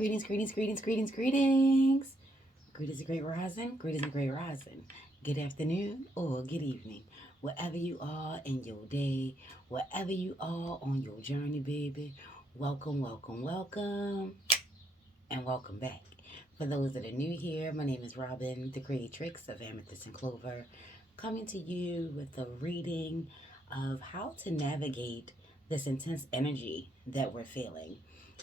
Greetings, greetings, greetings, greetings, greetings. Greetings and great rising, greetings and great rising. Good afternoon or good evening. Wherever you are in your day, wherever you are on your journey, baby. Welcome, welcome, welcome, and welcome back. For those that are new here, my name is Robin, the creatrix of Amethyst and Clover, coming to you with a reading of how to navigate this intense energy that we're feeling.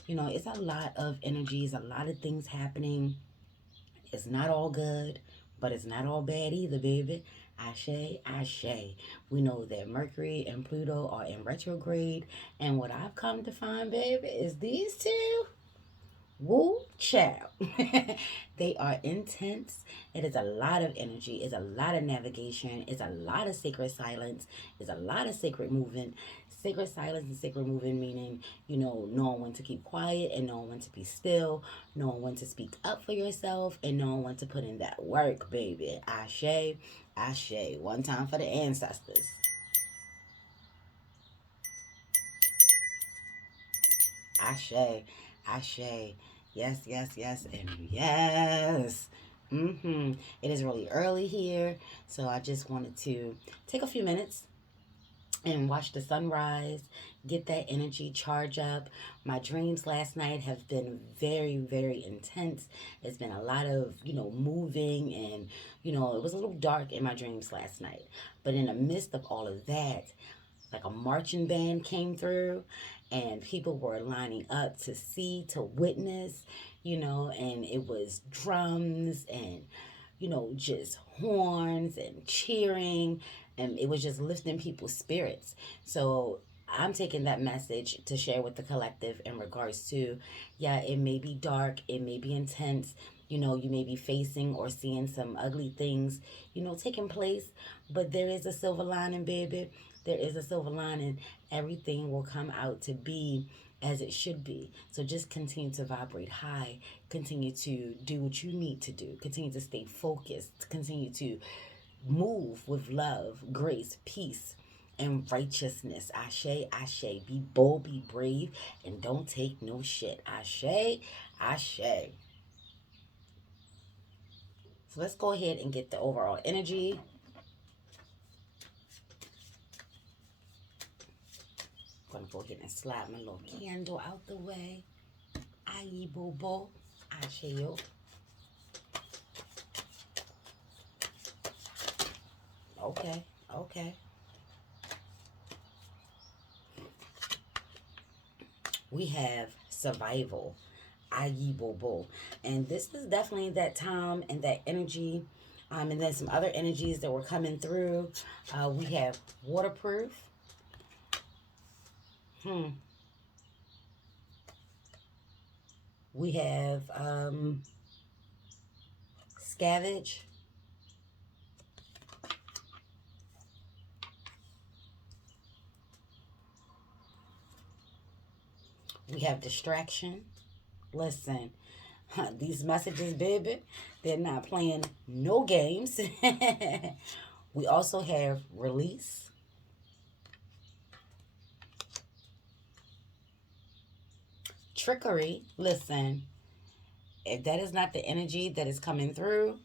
You know, it's a lot of energies, a lot of things happening. It's not all good, but it's not all bad either, baby. Ashe, ashe. We know that Mercury and Pluto are in retrograde, and what I've come to find, baby, is these two. Woo child. They are intense. It is a lot of energy. It's a lot of navigation. It's a lot of sacred silence. It's a lot of sacred movement. Sacred silence and sacred movement meaning, knowing when to keep quiet and knowing when to be still, knowing when to speak up for yourself and knowing when to put in that work, baby. Ashe, ashe. One time for the ancestors. Ashe, ashe. Yes, yes, yes, and yes. It is really early here, so I just wanted to take a few minutes and watch the sunrise, get that energy charge up. My dreams last night have been very, very intense. It's been a lot of, moving and, it was a little dark in my dreams last night. But in the midst of all of that, like a marching band came through and people were lining up to see, to witness, and it was drums and, just horns and cheering, and it was just lifting people's spirits. So I'm taking that message to share with the collective in regards to, yeah, it may be dark, it may be intense, you may be facing or seeing some ugly things, taking place, but there is a silver lining, baby. There is a silver lining. Everything will come out to be as it should be. So just continue to vibrate high. Continue to do what you need to do. Continue to stay focused. Continue to move with love, grace, peace, and righteousness. Ashe, ashe. Be bold, be brave, and don't take no shit. Ashe, ashe. So let's go ahead and get the overall energy. I'm gonna go ahead and slide my little candle out the way. AYIBOBO. Asheyo. Okay, okay. We have survival. AYIBOBO. And this is definitely that time and that energy. And then some other energies that were coming through. We have waterproof. We have scavenge. We have distraction. Listen, these messages, baby, they're not playing no games. We also have release. Trickery. Listen, if that is not the energy that is coming through,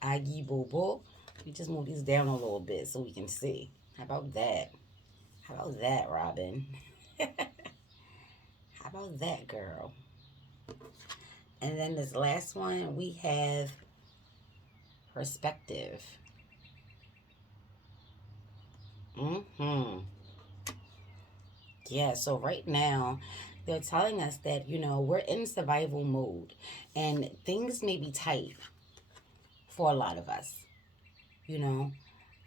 AYIBOBO, we just move these down a little bit so we can see. How about that? How about that, Robin? How about that, girl? And then this last one, we have perspective. Yeah, so right now, they're telling us that, we're in survival mode and things may be tight for a lot of us.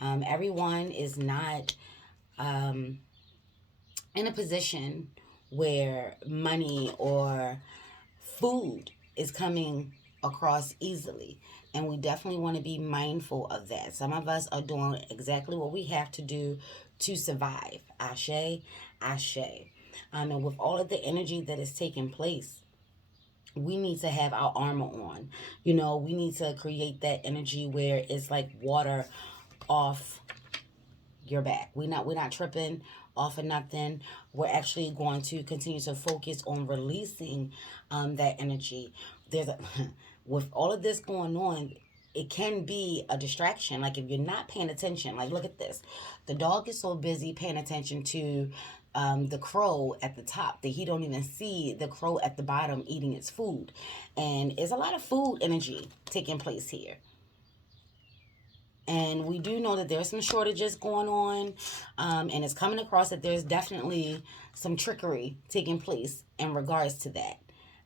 Everyone is not in a position where money or food is coming across easily. And we definitely want to be mindful of that. Some of us are doing exactly what we have to do to survive. Ashe, ashe. And with all of the energy that is taking place, we need to have our armor on. We need to create that energy where it's like water off your back. We're not tripping off of nothing. We're actually going to continue to focus on releasing that energy. There's a, with all of this going on, it can be a distraction. Like if you're not paying attention, like look at this. The dog is so busy paying attention to the crow at the top that he don't even see the crow at the bottom eating its food. And there's a lot of food energy taking place here. And we do know that there's some shortages going on, and it's coming across that there's definitely some trickery taking place in regards to that.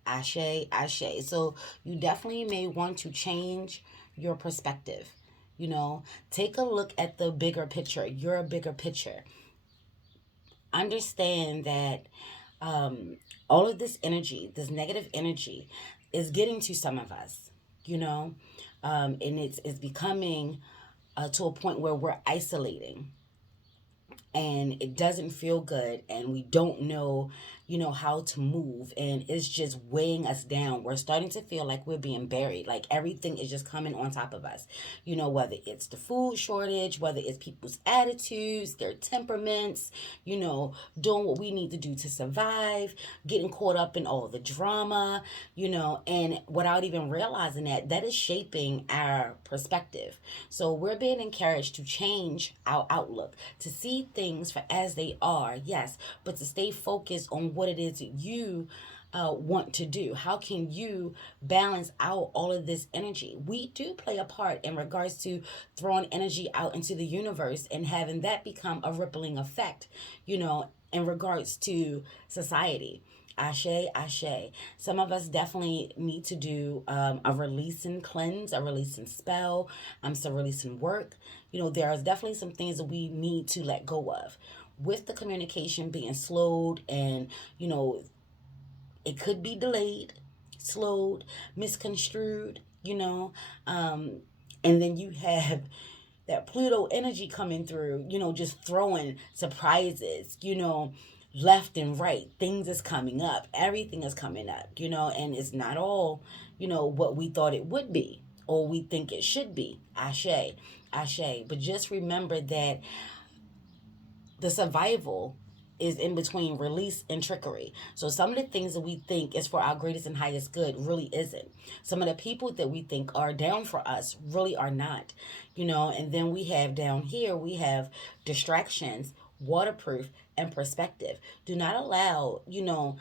Ashe, ashe. So you definitely may want to change your perspective. You know, take a look at the bigger picture, your bigger picture. Understand that all of this energy, this negative energy, is getting to some of us, you know, and it's becoming to a point where we're isolating and it doesn't feel good and we don't know, you know, how to move, and it's just weighing us down. We're starting to feel like we're being buried, like everything is just coming on top of us, you know, whether it's the food shortage, whether it's people's attitudes, their temperaments, you know, doing what we need to do to survive, getting caught up in all the drama, you know, and without even realizing that that is shaping our perspective. So we're being encouraged to change our outlook, to see things for as they are, yes, but to stay focused on what it is that you want to do. How can you balance out all of this energy? We do play a part in regards to throwing energy out into the universe and having that become a rippling effect, you know, in regards to society. Ashe, ashe. Some of us definitely need to do a releasing cleanse, a releasing spell, some releasing work. You know, there is definitely some things that we need to let go of. With the communication being slowed and, you know, it could be delayed, slowed, misconstrued, you know. And then you have that Pluto energy coming through, you know, just throwing surprises, you know, left and right. Things is coming up. Everything is coming up, you know, and it's not all, you know, what we thought it would be or we think it should be. Ashe, ashe. But just remember that the survival is in between release and trickery. So some of the things that we think is for our greatest and highest good really isn't. Some of the people that we think are down for us really are not. You know, and then we have down here, we have distractions, waterproof, and perspective. Do not allow, you know,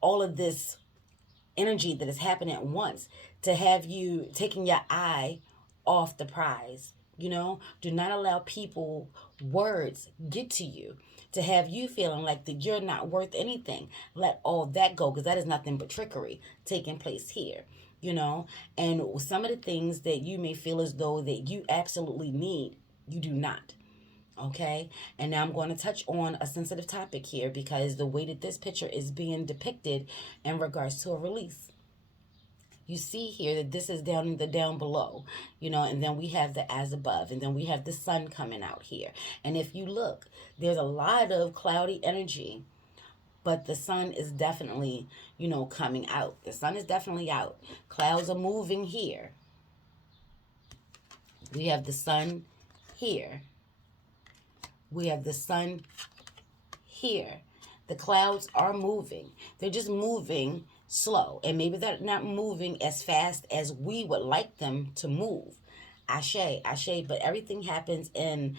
all of this energy that is happening at once to have you taking your eye off the prize. You know, do not allow people words get to you to have you feeling like that you're not worth anything. Let all that go, because that is nothing but trickery taking place here. You know, and some of the things that you may feel as though that you absolutely need, you do not. Okay, and now I'm going to touch on a sensitive topic here because the way that this picture is being depicted in regards to a release, you see here that this is down in the down below, you know, and then we have the as above, and then we have the sun coming out here. And if you look, there's a lot of cloudy energy, but the sun is definitely, you know, coming out. The sun is definitely out. Clouds are moving here. We have the sun here. We have the sun here. The clouds are moving. They're just moving slow. And maybe they're not moving as fast as we would like them to move. Ashe, ashe. But everything happens in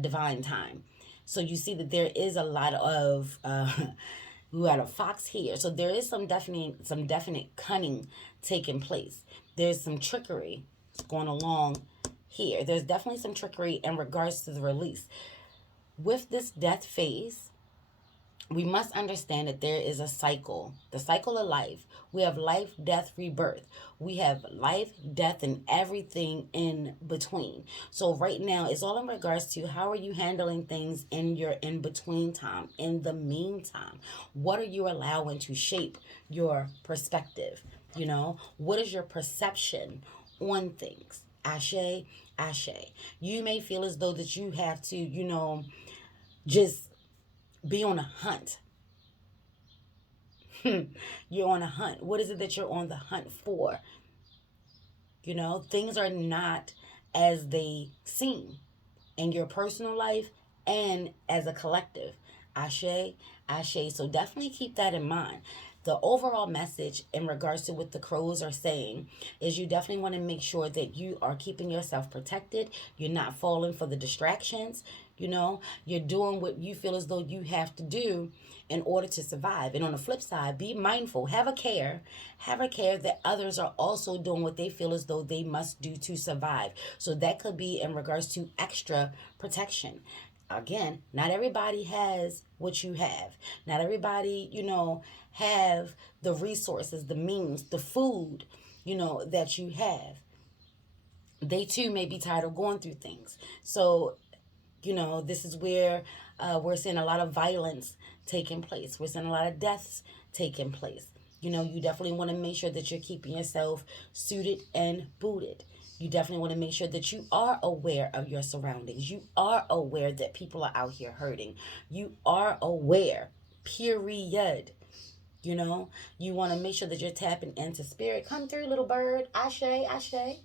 divine time. So you see that there is a lot of we had a fox here. So there is some definite cunning taking place. There's some trickery going along here. There's definitely some trickery in regards to the release. With this death phase, we must understand that there is a cycle, the cycle of life. We have life, death, rebirth. We have life, death, and everything in between. So right now, it's all in regards to how are you handling things in your in between time, in the meantime. What are you allowing to shape your perspective? You know, what is your perception on things? Ashe, ashe. You may feel as though that you have to, you know, just be on a hunt. You're on a hunt. What is it that you're on the hunt for? You know, things are not as they seem in your personal life and as a collective. Ashe, Ashe. So definitely keep that in mind. The overall message in regards to what the crows are saying is you definitely want to make sure that you are keeping yourself protected. You're not falling for the distractions. You're doing what you feel as though you have to do in order to survive. And on the flip side, be mindful, have a care that others are also doing what they feel as though they must do to survive. So that could be in regards to extra protection. Again, not everybody has what you have. Not everybody, have the resources, the means, the food, that you have. They too may be tired of going through things. So, this is where we're seeing a lot of violence taking place. We're seeing a lot of deaths taking place. You definitely want to make sure that you're keeping yourself suited and booted. You definitely want to make sure that you are aware of your surroundings. You are aware that people are out here hurting. You are aware, period. You want to make sure that you're tapping into spirit. Come through, little bird. Ashe, ashe.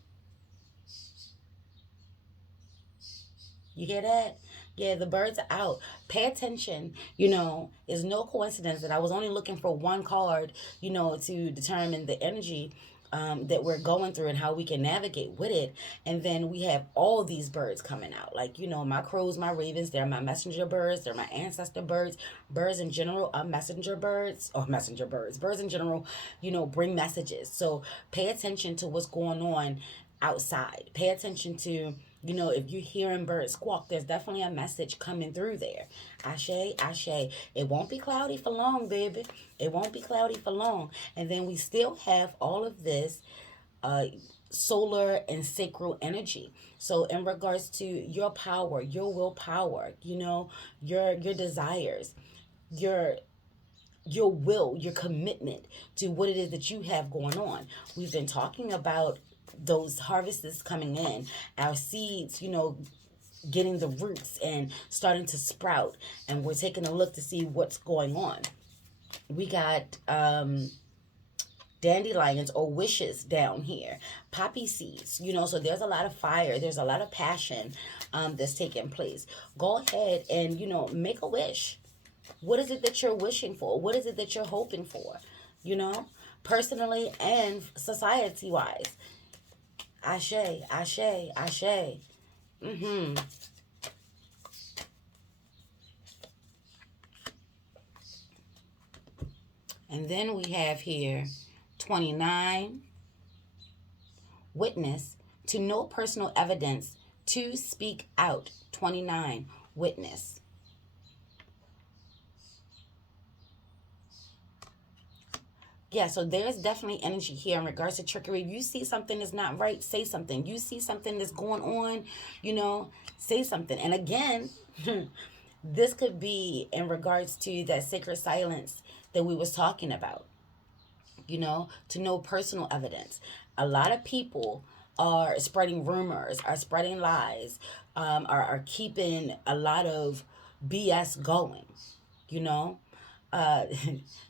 You hear that? Yeah, the birds are out. Pay attention. It's no coincidence that I was only looking for one card, to determine the energy that we're going through and how we can navigate with it. And then we have all these birds coming out. Like, my crows, my ravens, they're my messenger birds, they're my ancestor birds. Birds in general are messenger birds, or messenger birds. Birds in general, bring messages. So pay attention to what's going on outside. Pay attention to, if you're hearing birds squawk, there's definitely a message coming through there. Ashe, ashe. It won't be cloudy for long, baby. It won't be cloudy for long. And then we still have all of this uh, solar and sacral energy. So in regards to your power, your willpower, your desires, your your will, your commitment to what it is that you have going on. We've been talking about those harvests coming in, our seeds, getting the roots and starting to sprout, and we're taking a look to see what's going on. We got dandelions or wishes down here, poppy seeds, so there's a lot of fire, there's a lot of passion that's taking place. Go ahead and make a wish. What is it that you're wishing for? What is it that you're hoping for? Personally and society wise. Ashe, ashe, ashe. Mm-hmm. And then we have here 29, witness, to no personal evidence, to speak out. 29, witness. Yeah, so there's definitely energy here in regards to trickery. If you see something that's not right, say something. You see something that's going on, say something. And again, this could be in regards to that sacred silence that we was talking about, to no personal evidence. A lot of people are spreading rumors, are spreading lies, are keeping a lot of BS going, you know. Uh,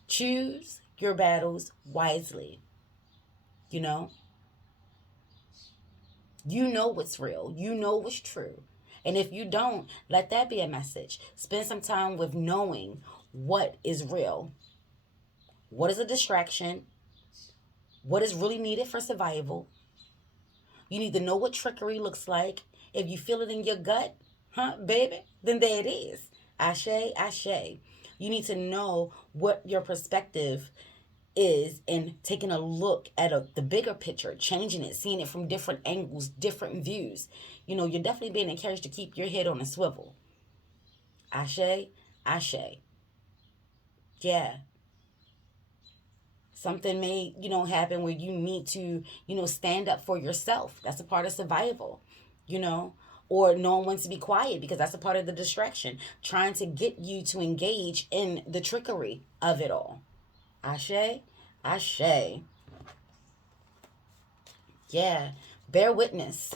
choose your battles wisely, you know. You know what's real, you know what's true. And if you don't, let that be a message. Spend some time with knowing what is real, what is a distraction, what is really needed for survival. You need to know what trickery looks like. If you feel it in your gut, baby, then there it is. Ashe, ashe. You need to know what your perspective is and taking a look at the bigger picture, changing it, seeing it from different angles, different views. You're definitely being encouraged to keep your head on a swivel. Ashe, ashe. Yeah. Something may, happen where you need to, stand up for yourself. That's a part of survival, you know, or knowing when to be quiet because that's a part of the distraction, trying to get you to engage in the trickery of it all. Ashe, ashe. Yeah, bear witness.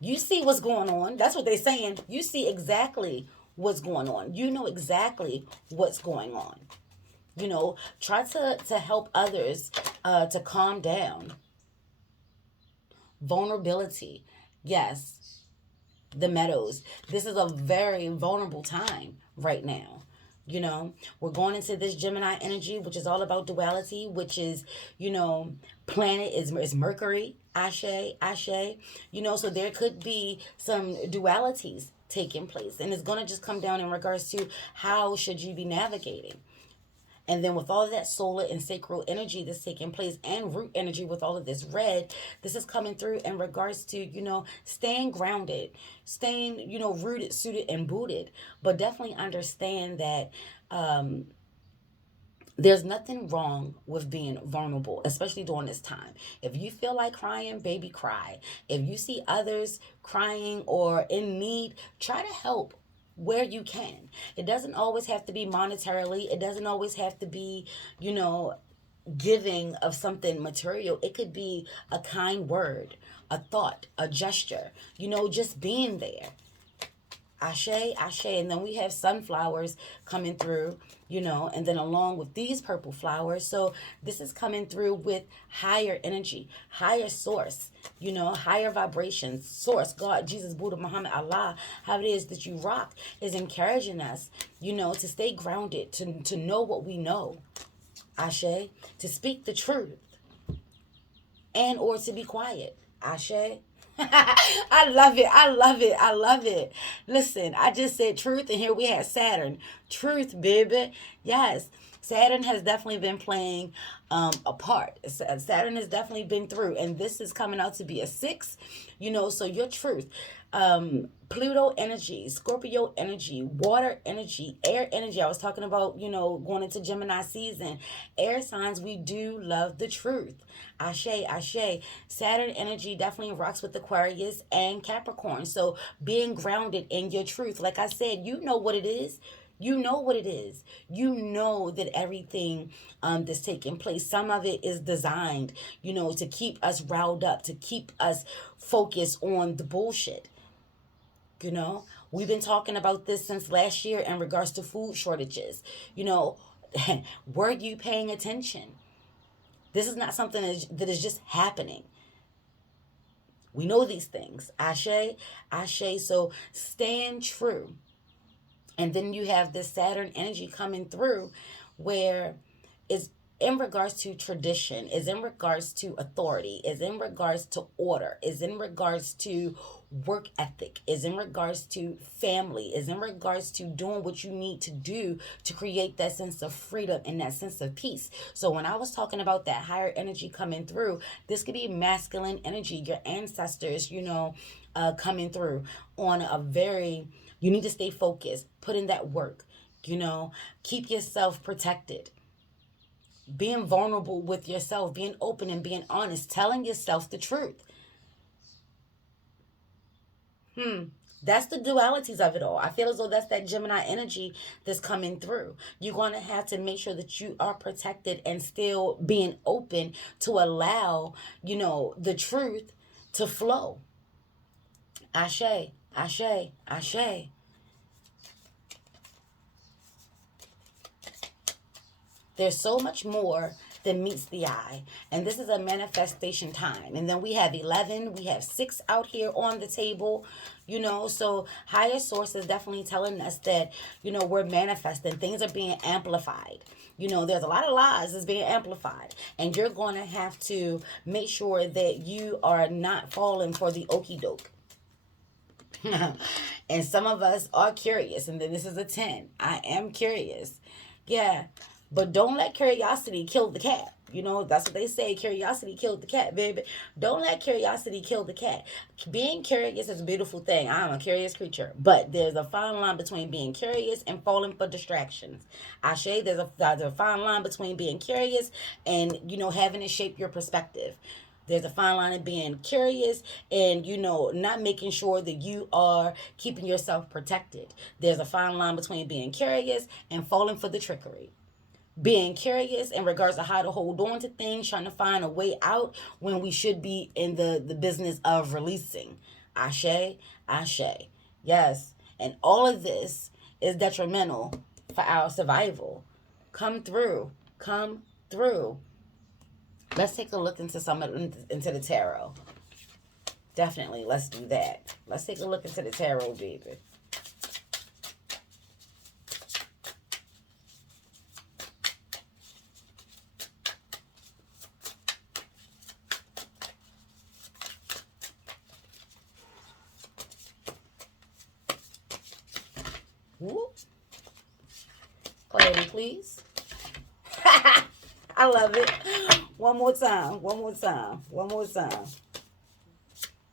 You see what's going on. That's what they're saying. You see exactly what's going on. You know exactly what's going on. Try to help others to calm down. Vulnerability. Yes, the meadows. This is a very vulnerable time right now. You know, we're going into this Gemini energy, which is all about duality, which is, planet is Mercury, Ashe, Ashe. So there could be some dualities taking place. And it's going to just come down in regards to how should you be navigating. And then with all of that solar and sacral energy that's taking place and root energy with all of this red, this is coming through in regards to, staying grounded, staying, rooted, suited, and booted. But definitely understand that there's nothing wrong with being vulnerable, especially during this time. If you feel like crying, baby, cry. If you see others crying or in need, try to help where you can. It doesn't always have to be monetarily, it doesn't always have to be, you know, giving of something material. It could be a kind word, a thought, a gesture, just being there. Ashe, Ashe. And then we have sunflowers coming through, and then along with these purple flowers. So this is coming through with higher energy, higher source, higher vibrations, source, God, Jesus, Buddha, Muhammad, Allah, how it is that you rock is encouraging us, to stay grounded, to know what we know. Ashe, to speak the truth and or to be quiet. Ashe. I love it. I love it. I love it. Listen, I just said truth, and here we have Saturn. Truth, baby. Yes. Saturn has definitely been playing a part. Saturn has definitely been through, and this is coming out to be a 6. So your truth. Pluto energy, Scorpio energy, water energy, air energy. I was talking about, going into Gemini season. Air signs, we do love the truth. Ashe, Ashe. Saturn energy definitely rocks with Aquarius and Capricorn. So being grounded in your truth. Like I said, you know what it is. You know what it is. You know that everything that's taking place, some of it is designed, to keep us riled up, to keep us focused on the bullshit. We've been talking about this since last year in regards to food shortages. Were you paying attention? This is not something that is just happening. We know these things. Ashe, Ashe. So stand true. And then you have this Saturn energy coming through where it's in regards to tradition, is in regards to authority, is in regards to order, is in regards to work ethic, is in regards to family, is in regards to doing what you need to do to create that sense of freedom and that sense of peace. So when I was talking about that higher energy coming through, this could be masculine energy, your ancestors, coming through on a very, you need to stay focused, put in that work, keep yourself protected, being vulnerable with yourself, being open and being honest, telling yourself the truth. That's the dualities of it all. I feel as though that's that Gemini energy that's coming through. You're going to have to make sure that you are protected and still being open to allow, the truth to flow. Ashe, Ashe, Ashe. There's so much more than meets the eye. And this is a manifestation time. And then we have 11, we have 6 out here on the table, So higher source is definitely telling us that, we're manifesting. Things are being amplified. There's a lot of lies that's being amplified. And you're going to have to make sure that you are not falling for the okey doke. And some of us are curious. And then this is a 10. I am curious. Yeah. But don't let curiosity kill the cat. That's what they say. Curiosity killed the cat, baby. Don't let curiosity kill the cat. Being curious is a beautiful thing. I'm a curious creature. But there's a fine line between being curious and falling for distractions. Ashe, there's a fine line between being curious and, having it shape your perspective. There's a fine line of being curious and, not making sure that you are keeping yourself protected. There's a fine line between being curious and falling for the trickery. Being curious in regards to how to hold on to things, trying to find a way out when we should be in the business of releasing. Ashe, Ashe. Yes. And all of this is detrimental for our survival. Come through. Come through. Let's take a look into into the tarot. Definitely, let's do that. Let's take a look into the tarot, baby. Whoop. Clarity, please. I love it. One more time. One more time. One more time.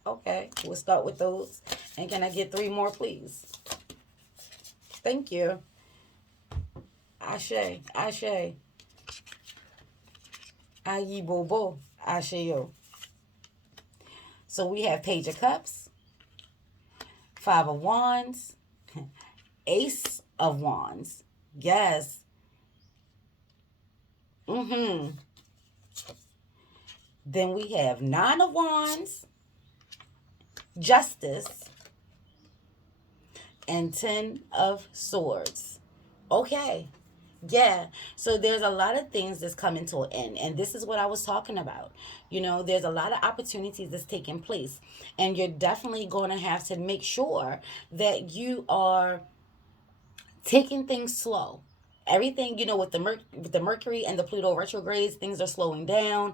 Okay, we'll start with those. And can I get three more, please? Thank you. Ashe, Ashe, AYIBOBO, Asheo. So we have Page of Cups, Five of Wands, Ace of Wands. Yes. Mm-hmm. Then we have Nine of Wands, Justice, and Ten of Swords. Okay. Yeah. So there's a lot of things that's coming to an end. And this is what I was talking about. There's a lot of opportunities that's taking place. And you're definitely going to have to make sure that you are taking things slow. Everything, with the Mercury and the Pluto retrogrades, things are slowing down.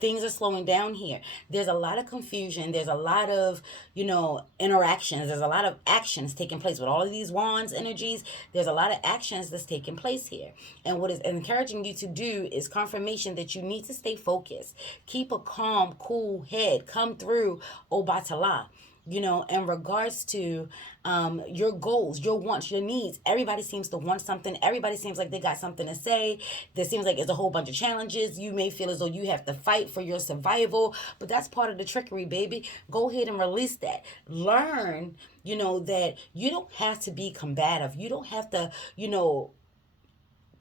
Things are slowing down here. There's a lot of confusion. There's a lot of, interactions. There's a lot of actions taking place with all of these wands energies. There's a lot of actions that's taking place here. And what is encouraging you to do is confirmation that you need to stay focused. Keep a calm, cool head. Come through Obatala. In regards to your goals, your wants, your needs. Everybody seems to want something. Everybody seems like they got something to say. There seems like it's a whole bunch of challenges. You may feel as though you have to fight for your survival, but that's part of the trickery, baby. Go ahead and release that. Learn, that you don't have to be combative. You don't have to,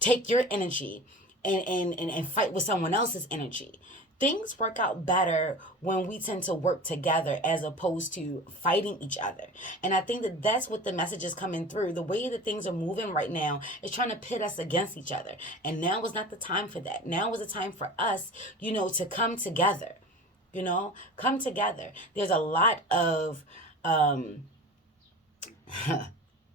take your energy and fight with someone else's energy. Things work out better when we tend to work together as opposed to fighting each other. And I think that that's what the message is coming through. The way that things are moving right now is trying to pit us against each other. And now is not the time for that. Now is the time for us, to come together. Come together. There's a lot of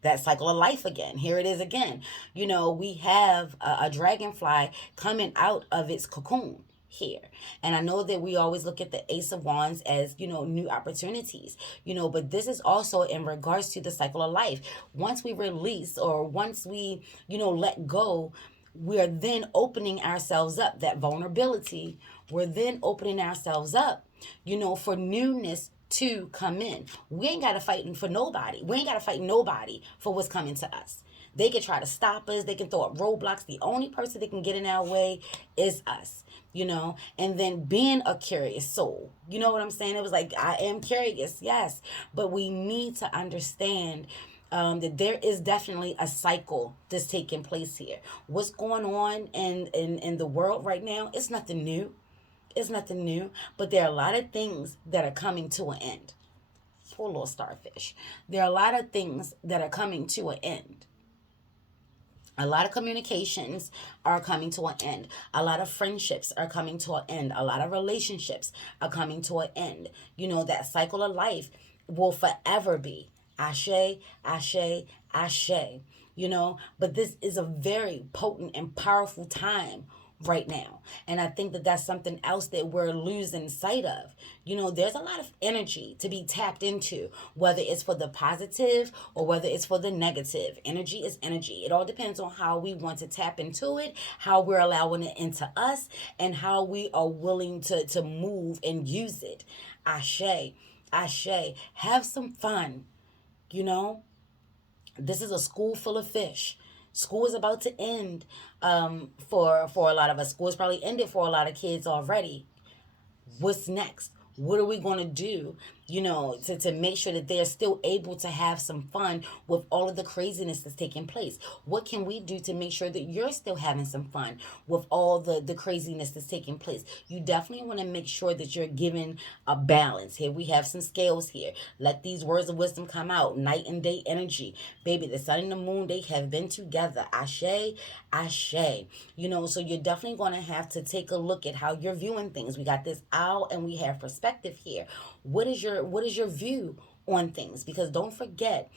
that cycle of life again. Here it is again. We have a dragonfly coming out of its cocoon here. And I know that we always look at the Ace of Wands as, new opportunities, but this is also in regards to the cycle of life. Once we release or once we, let go, we're then opening ourselves up, that vulnerability. We're then opening ourselves up, for newness to come in. We ain't got to fight for nobody. We ain't got to fight nobody for what's coming to us. They can try to stop us. They can throw up roadblocks. The only person that can get in our way is us, and then being a curious soul. You know what I'm saying? It was like, I am curious, yes, but we need to understand that there is definitely a cycle that's taking place here. What's going on in the world right now, it's nothing new. It's nothing new, but there are a lot of things that are coming to an end. Poor little starfish. There are a lot of things that are coming to an end. A lot of communications are coming to an end. A lot of friendships are coming to an end. A lot of relationships are coming to an end. That cycle of life will forever be ashe, ashe, ashe. But this is a very potent and powerful time right now. And I think that that's something else that we're losing sight of. There's a lot of energy to be tapped into, whether it's for the positive or whether it's for the negative. Energy is energy. It all depends on how we want to tap into it, how we're allowing it into us, and how we are willing to move and use it. Ashe, ashe. Have some fun. This is a school full of fish. School is about to end for a lot of us. School is probably ended for a lot of kids already. What's next? What are we going to do, to make sure that they're still able to have some fun with all of the craziness that's taking place? What can we do to make sure that you're still having some fun with all the craziness that's taking place? You definitely want to make sure that you're giving a balance. Here we have some scales here. Let these words of wisdom come out. Night and day energy. Baby, the sun and the moon, they have been together. Ashe, ashe. So you're definitely going to have to take a look at how you're viewing things. We got this owl and we have perspective here. What is your view on things? Because don't forget,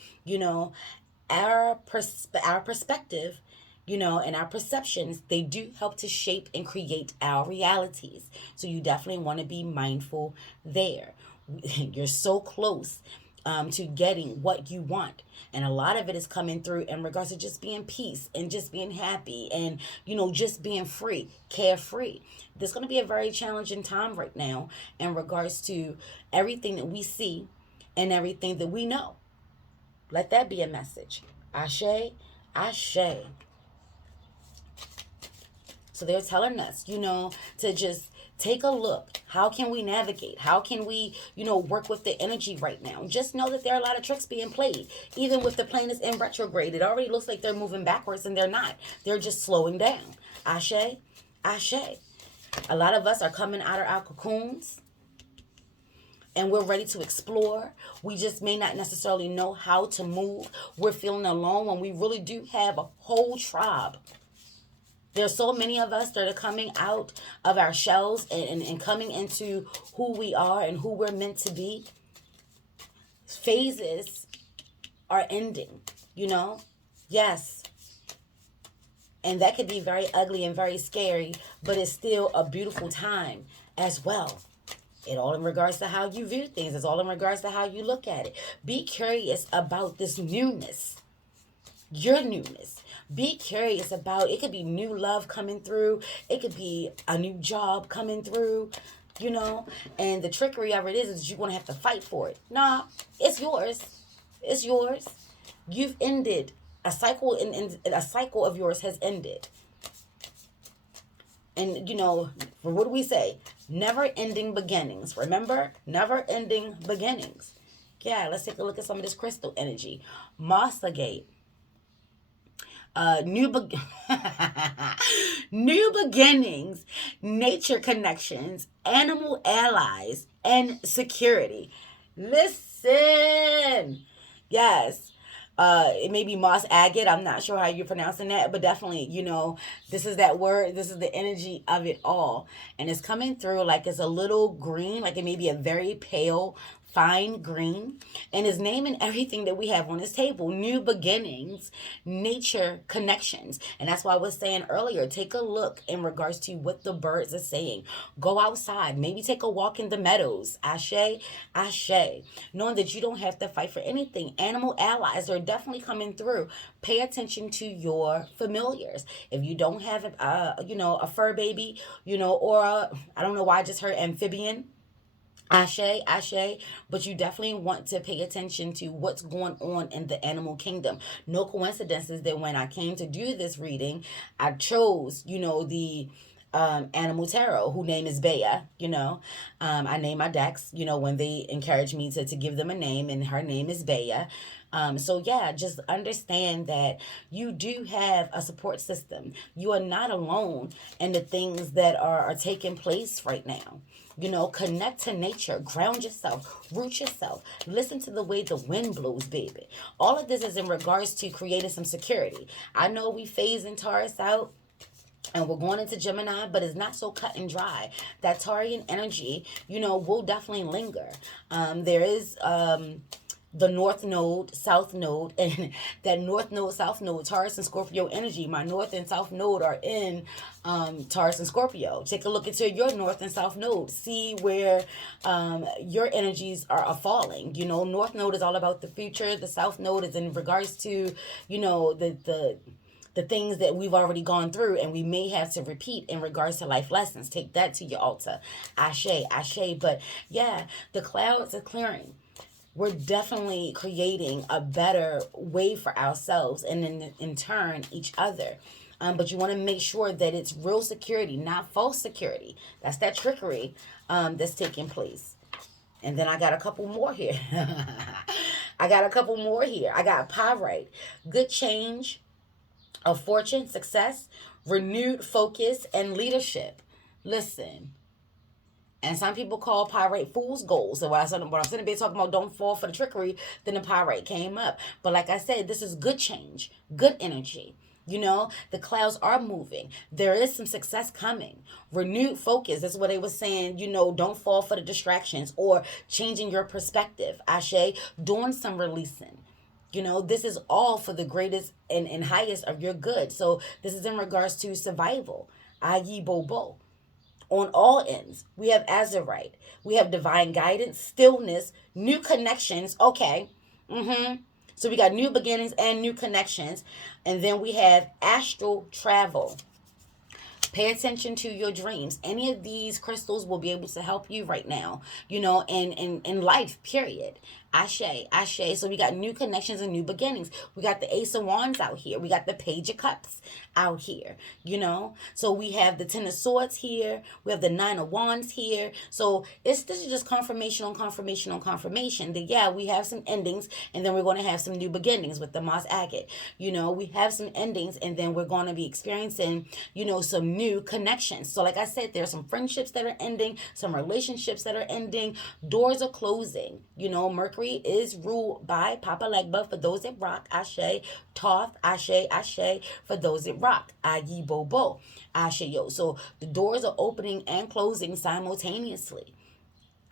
our perspective, and our perceptions, they do help to shape and create our realities. So you definitely want to be mindful there. You're so close to getting what you want. And a lot of it is coming through in regards to just being peace and just being happy and, just being free, carefree. This is going to be a very challenging time right now in regards to everything that we see and everything that we know. Let that be a message. Ashe, ashe. So they're telling us, to just take a look. How can we navigate? How can we, work with the energy right now? Just know that there are a lot of tricks being played. Even with the planets in retrograde, it already looks like they're moving backwards, and they're not. They're just slowing down. Ashe, ashe. A lot of us are coming out of our cocoons, and we're ready to explore. We just may not necessarily know how to move. We're feeling alone when we really do have a whole tribe. There's so many of us that are coming out of our shells and coming into who we are and who we're meant to be. Phases are ending, Yes. And that could be very ugly and very scary, but it's still a beautiful time as well. It all in regards to how you view things. It's all in regards to how you look at it. Be curious about this newness. Your newness. Be curious about it. Could be new love coming through. It could be a new job coming through, And the trickery of it is you're going to have to fight for it. Nah, it's yours. It's yours. You've ended a cycle, and a cycle of yours has ended. And, what do we say? Never ending beginnings. Remember? Never ending beginnings. Yeah, let's take a look at some of this crystal energy. Mossagate. New beginnings, nature connections, animal allies, and security. Listen. Yes. It may be moss agate. I'm not sure how you're pronouncing that, but definitely, this is that word. This is the energy of it all. And it's coming through like it's a little green, like it may be a very pale, fine green, and is naming everything that we have on this table: new beginnings, nature connections. And that's why I was saying earlier, take a look in regards to what the birds are saying. Go outside, maybe take a walk in the meadows. Ashe, ashe. Knowing that you don't have to fight for anything. Animal allies are definitely coming through. Pay attention to your familiars. If you don't have a fur baby, or I don't know why I just heard amphibian. Ashe, ashe, but you definitely want to pay attention to what's going on in the animal kingdom. No coincidences that when I came to do this reading, I chose, the animal tarot, whose name is Bea. I name my decks, when they encourage me to give them a name, and her name is Bea. So yeah, just understand that you do have a support system. You are not alone in the things that are taking place right now. Connect to nature, ground yourself, root yourself, listen to the way the wind blows, baby. All of this is in regards to creating some security. I know we phasing Taurus out, and we're going into Gemini, but it's not so cut and dry. That Taurian energy, will definitely linger. There is the North Node, South Node, and that North Node, South Node, Taurus and Scorpio energy. My North and South Node are in Taurus and Scorpio. Take a look into your North and South Node. See where your energies are falling. North Node is all about the future. The South Node is in regards to, the things that we've already gone through and we may have to repeat in regards to life lessons. Take that to your altar. Ashe, ashe. But yeah, the clouds are clearing. We're definitely creating a better way for ourselves and in turn each other. But you want to make sure that it's real security, not false security. That's that trickery that's taking place. And then I got a couple more here. I got pyrite. Good change of fortune, success, renewed focus, and leadership. Listen. And some people call pyrite fool's gold. So when I'm sitting there talking about don't fall for the trickery, then the pyrite came up. But like I said, this is good change, good energy. The clouds are moving. There is some success coming. Renewed focus. That's what they were saying. Don't fall for the distractions or changing your perspective. Ashe, doing some releasing. This is all for the greatest and highest of your good. So this is in regards to survival. AYIBOBO. on all ends. We have azurite. We have divine guidance, stillness, new connections. Okay. So we got new beginnings and new connections. And then we have astral travel. Pay attention to your dreams. Any of these crystals will be able to help you right now, in life, period. Ashe, ashe. So we got new connections and new beginnings. We got the Ace of Wands out here. We got the Page of Cups out here, So we have the Ten of Swords here. We have the Nine of Wands here. So this is just confirmation on confirmation on confirmation that, yeah, we have some endings and then we're going to have some new beginnings with the Moss Agate. We have some endings and then we're going to be experiencing, some new connections. So like I said, there's some friendships that are ending, some relationships that are ending, doors are closing. Mercury is ruled by Papa Legba for those that rock. Ashe. Thoth. Ashe. Ashe. For those that rock. AYIBOBO. Ashe. Yo. So the doors are opening and closing simultaneously.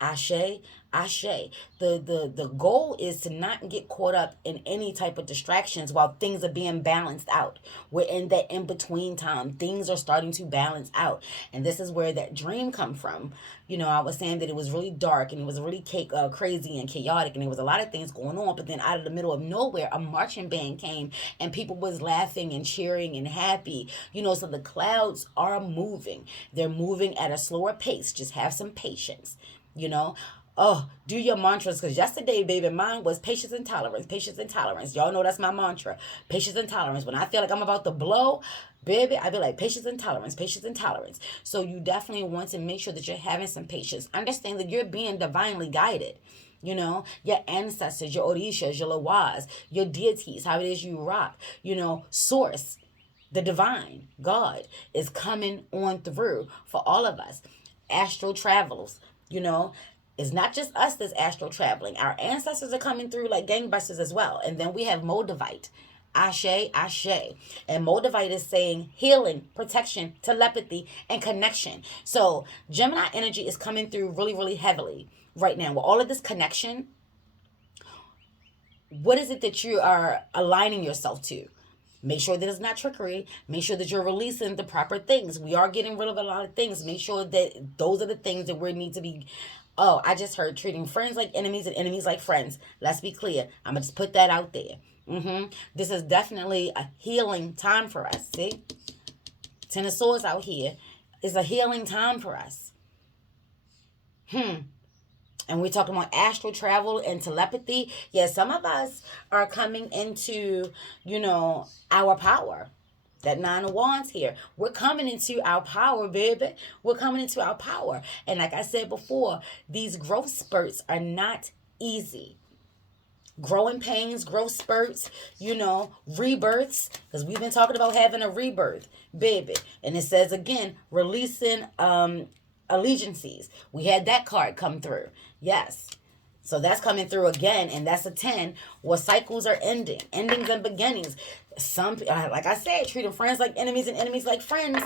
Ashe, ashe. The goal is to not get caught up in any type of distractions while things are being balanced out. We're in that in between time. Things are starting to balance out, and this is where that dream come from. I was saying that it was really dark and it was really crazy and chaotic, and there was a lot of things going on. But then out of the middle of nowhere, a marching band came, and people was laughing and cheering and happy. So the clouds are moving. They're moving at a slower pace. Just have some patience. Do your mantras, because yesterday, baby, mine was patience and tolerance. Patience and tolerance. Y'all know that's my mantra. Patience and tolerance. When I feel like I'm about to blow, baby, I be like patience and tolerance. Patience and tolerance. So you definitely want to make sure that you're having some patience. Understand that you're being divinely guided. Your ancestors, your orishas, your lawaz, your deities, how it is you rock. Source, the divine God is coming on through for all of us. Astral travels. It's not just us that's astral traveling. Our ancestors are coming through like gangbusters as well. And then we have Moldavite. Ashe, ashe. And Moldavite is saying healing, protection, telepathy, and connection. So Gemini energy is coming through really, really heavily right now. With all of this connection, what is it that you are aligning yourself to? Make sure that it's not trickery. Make sure that you're releasing the proper things. We are getting rid of a lot of things. Make sure that those are the things that we need to be. Oh, I just heard treating friends like enemies and enemies like friends. Let's be clear. I'm going to just put that out there. This is definitely a healing time for us. See? Ten of Swords out here is a healing time for us. And we're talking about astral travel and telepathy. Yeah, some of us are coming into, our power. That Nine of Wands here. We're coming into our power, baby. We're coming into our power. And like I said before, these growth spurts are not easy. Growing pains, growth spurts, rebirths. Because we've been talking about having a rebirth, baby. And it says again, releasing allegiances. We had that card come through. Yes. So that's coming through again, and that's a 10. Where cycles are ending, endings and beginnings. Some, like I said, treating friends like enemies and enemies like friends.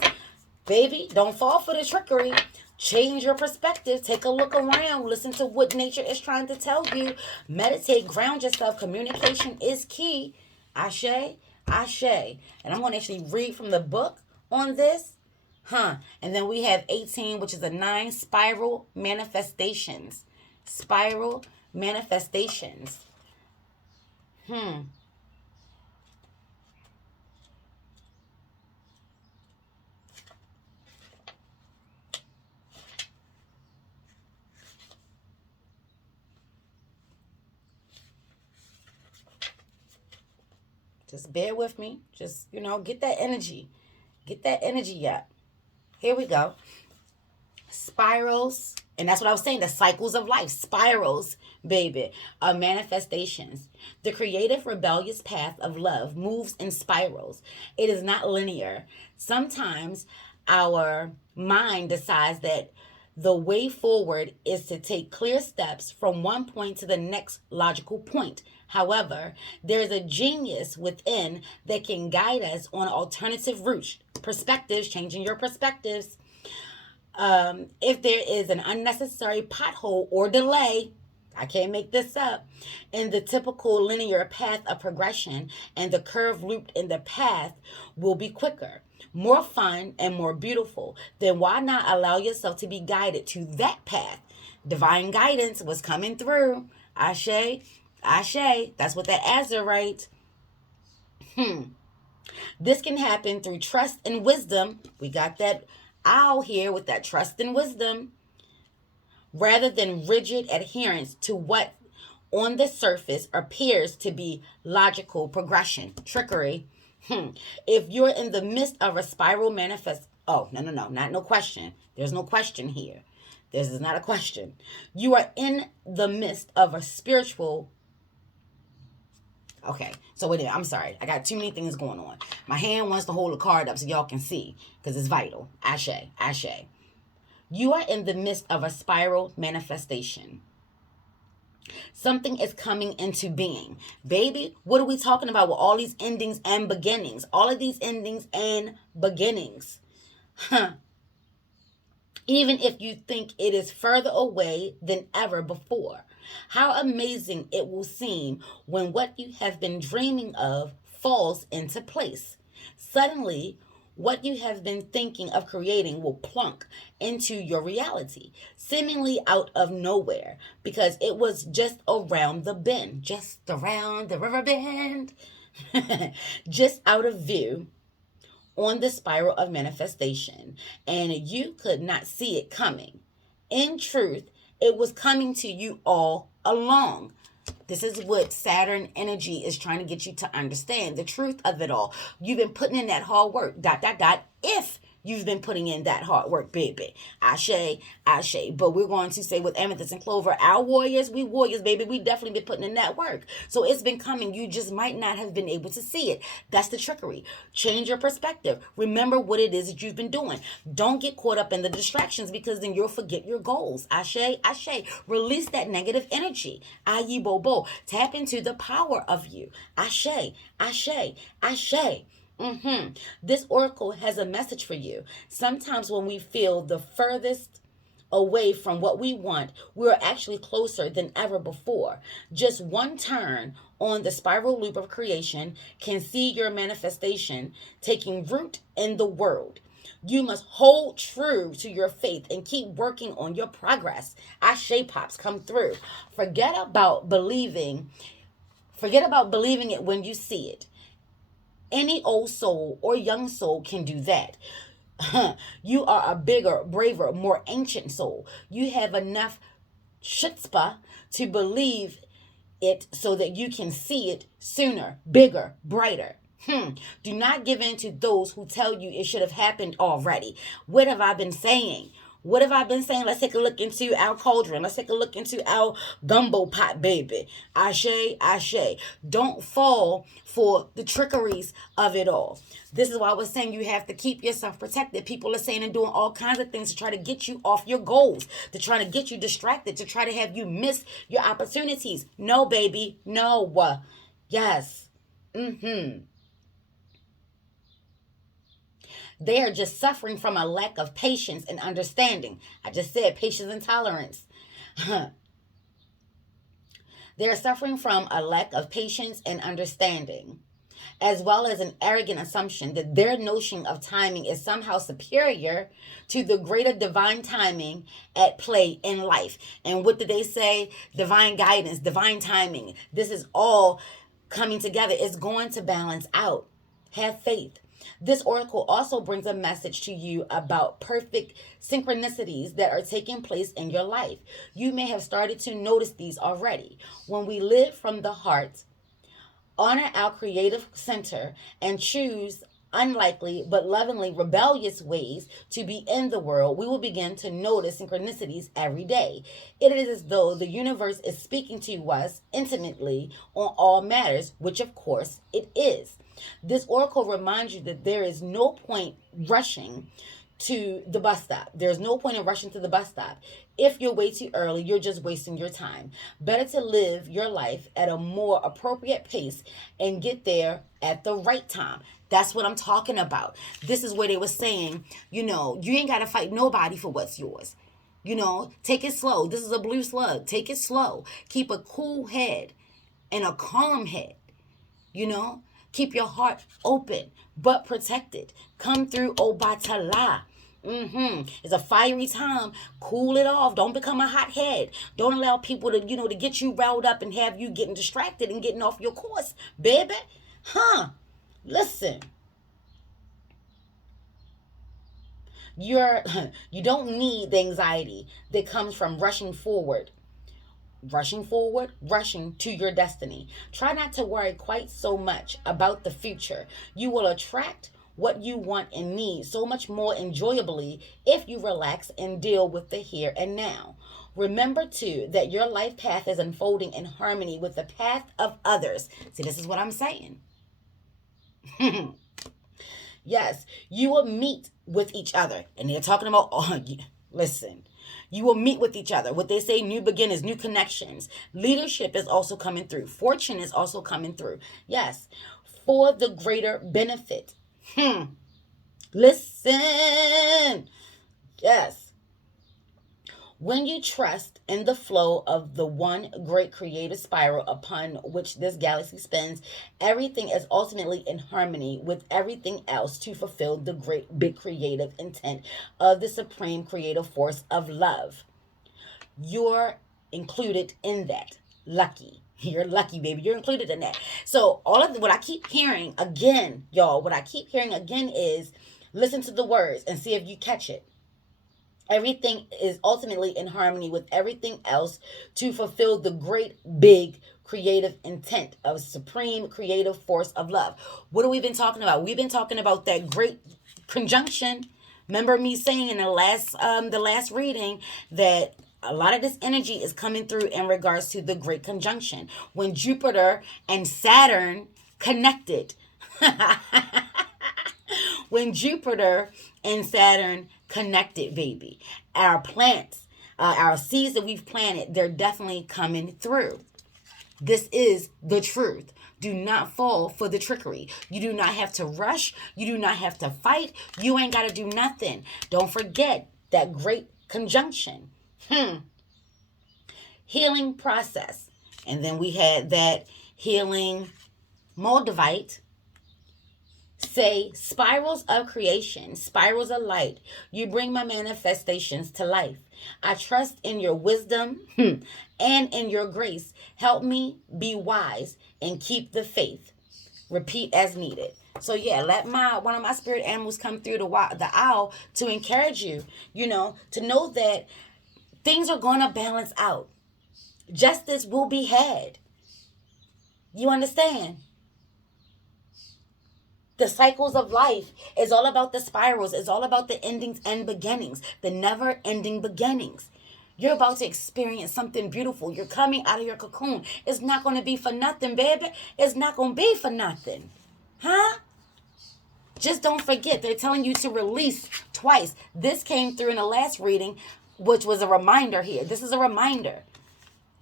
Baby, don't fall for the trickery. Change your perspective. Take a look around. Listen to what nature is trying to tell you. Meditate. Ground yourself. Communication is key. Ashe, ashe. And I'm going to actually read from the book on this. And then we have 18, which is a 9, spiral manifestations. Spiral manifestations. Just bear with me. Just, get that energy. Get that energy up. Here we go. Spirals. And that's what I was saying. The cycles of life. Spirals, baby. Are manifestations. The creative, rebellious path of love moves in spirals. It is not linear. Sometimes our mind decides that the way forward is to take clear steps from one point to the next logical point. However, there is a genius within that can guide us on alternative routes. Perspectives, changing your perspectives. If there is an unnecessary pothole or delay, I can't make this up, in the typical linear path of progression, and the curve looped in the path will be quicker. more fun, and more beautiful, then why not allow yourself to be guided to that path? Divine guidance was coming through. Ashe, Ashe. That's what that azurite. This can happen through trust and wisdom. We got that owl here with that trust and wisdom, rather than rigid adherence to what on the surface appears to be logical progression. Trickery. If you're in the midst of a spiral manifest, oh, no, no, no, not no question. There's no question here. This is not a question. You are in the midst of a spiritual. Okay, so wait a minute. I'm sorry. I got too many things going on. My hand wants to hold the card up so y'all can see because it's vital. Ashe, ashe. You are in the midst of a spiral manifestation. Something is coming into being. Baby, what are we talking about with all these endings and beginnings? All of these endings and beginnings. Huh. Even if you think it is further away than ever before. How amazing it will seem when what you have been dreaming of falls into place. Suddenly, what you have been thinking of creating will plunk into your reality, seemingly out of nowhere, because it was just around the bend, just around the river bend, just out of view on the spiral of manifestation, and you could not see it coming. In truth, it was coming to you all along. This is what Saturn energy is trying to get you to understand the truth of it all. You've been putting in that hard work, dot, dot, dot, if you've been putting in that hard work, baby. Ashe, ashe. But we're going to say with Amethyst and Clover, our warriors, we warriors, baby, we definitely been putting in that work. So it's been coming. You just might not have been able to see it. That's the trickery. Change your perspective. Remember what it is that you've been doing. Don't get caught up in the distractions because then you'll forget your goals. Ashe, ashe. Release that negative energy. AYIBOBO. Tap into the power of you. Ashe, ashe, ashe. This oracle has a message for you. Sometimes when we feel the furthest away from what we want, we're actually closer than ever before. Just one turn on the spiral loop of creation can see your manifestation taking root in the world. You must hold true to your faith and keep working on your progress. Ashe pops come through. Forget about believing. Forget about believing it when you see it. Any old soul or young soul can do that. You are a bigger, braver, more ancient soul. You have enough chutzpah to believe it so that you can see it sooner, bigger, brighter. Do not give in to those who tell you it should have happened already. What have I been saying? What have I been saying? Let's take a look into our cauldron. Let's take a look into our gumbo pot, baby. Ashe, ashe. Don't fall for the trickeries of it all. This is why I was saying you have to keep yourself protected. People are saying and doing all kinds of things to try to get you off your goals, to try to get you distracted, to try to have you miss your opportunities. No, baby. No. Yes. They are just suffering from a lack of patience and understanding. I just said patience and tolerance. They are suffering from a lack of patience and understanding, as well as an arrogant assumption that their notion of timing is somehow superior to the greater divine timing at play in life. And what did they say? Divine guidance, divine timing. This is all coming together. It's going to balance out. Have faith. This oracle also brings a message to you about perfect synchronicities that are taking place in your life. You may have started to notice these already. When we live from the heart, honor our creative center, and choose unlikely but lovingly rebellious ways to be in the world, we will begin to notice synchronicities every day. It is as though the universe is speaking to us intimately on all matters, which of course it is. This oracle reminds you that there is no point rushing to the bus stop. There's no point in rushing to the bus stop. If you're way too early, you're just wasting your time. Better to live your life at a more appropriate pace and get there at the right time. That's what I'm talking about. This is where they were saying, you ain't got to fight nobody for what's yours. Take it slow. This is a blue slug. Take it slow. Keep a cool head and a calm head. Keep your heart open, but protected. Come through, Obatala. It's a fiery time. Cool it off. Don't become a hothead. Don't allow people to, to get you riled up and have you getting distracted and getting off your course, baby. Listen. You don't need the anxiety that comes from rushing forward, rushing to your destiny. Try not to worry quite so much about the future. You will attract what you want and need so much more enjoyably if you relax and deal with the here and now. Remember too that your life path is unfolding in harmony with the path of others. See, this is what I'm saying. Yes, you will meet with each other. And they're talking about, listen, you will meet with each other. What they say, new beginnings, new connections. Leadership is also coming through. Fortune is also coming through. Yes, for the greater benefit. Listen. Yes. When you trust in the flow of the one great creative spiral upon which this galaxy spins, everything is ultimately in harmony with everything else to fulfill the great big creative intent of the supreme creative force of love. You're included in that. Lucky. You're lucky, baby. You're included in that. So all of what I keep hearing again, y'all, what I keep hearing again is listen to the words and see if you catch it. Everything is ultimately in harmony with everything else to fulfill the great big creative intent of supreme creative force of love. What have we been talking about? We've been talking about that great conjunction. Remember me saying in the last reading that a lot of this energy is coming through in regards to the great conjunction when Jupiter and Saturn connected. When Jupiter and Saturn connected, baby, our plants, our seeds that we've planted, they're definitely coming through. This is the truth. Do not fall for the trickery. You do not have to rush. You do not have to fight. You ain't got to do nothing. Don't forget that great conjunction. Healing process. And then we had that healing Moldavite. Say, spirals of creation, spirals of light. You bring my manifestations to life. I trust in your wisdom and in your grace. Help me be wise and keep the faith. Repeat as needed. So yeah, let one of my spirit animals come through the owl to encourage you, to know that things are going to balance out. Justice will be had. You understand? The cycles of life is all about the spirals. It's all about the endings and beginnings, the never-ending beginnings. You're about to experience something beautiful. You're coming out of your cocoon. It's not going to be for nothing, baby. It's not going to be for nothing. Huh? Just don't forget, they're telling you to release twice. This came through in the last reading, which was a reminder here. This is a reminder.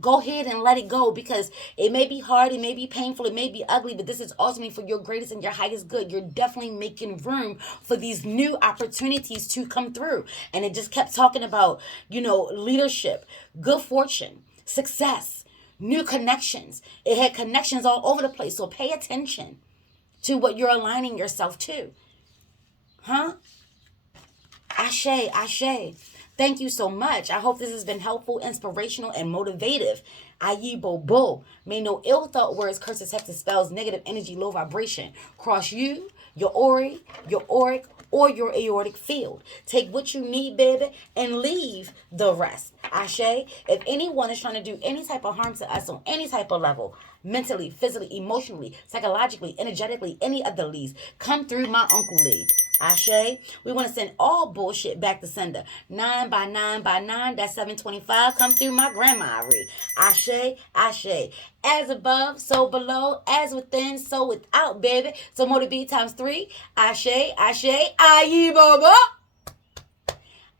Go ahead and let it go because it may be hard, it may be painful, it may be ugly, but this is ultimately for your greatest and your highest good. You're definitely making room for these new opportunities to come through. And it just kept talking about, leadership, good fortune, success, new connections. It had connections all over the place. So pay attention to what you're aligning yourself to. Huh? Ashe, ashe. Thank you so much. I hope this has been helpful, inspirational, and motivative. AYIBOBO. May no ill thought, words, curses, hexes, spells, negative energy, low vibration cross you, your auric, or your aortic field. Take what you need, baby, and leave the rest. Ashe. If anyone is trying to do any type of harm to us on any type of level, mentally, physically, emotionally, psychologically, energetically, any of the leads, come through my Uncle Lee. Ashe. We want to send all bullshit back to sender. 9 by 9 by 9, that's 725. Come through my grandma, Ari. Ashe, ashe. As above, so below. As within, so without, baby. So more to be times 3. Ashe, ashe, AYIBOBO.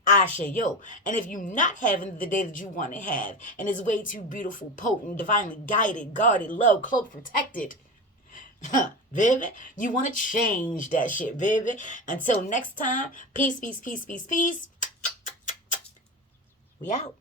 Ashe, yo. And if you're not having the day that you want to have, and it's way too beautiful, potent, divinely guided, guarded, loved, cloaked, protected, baby, you want to change that shit, baby. Until next time, peace, peace, peace, peace, peace. We out.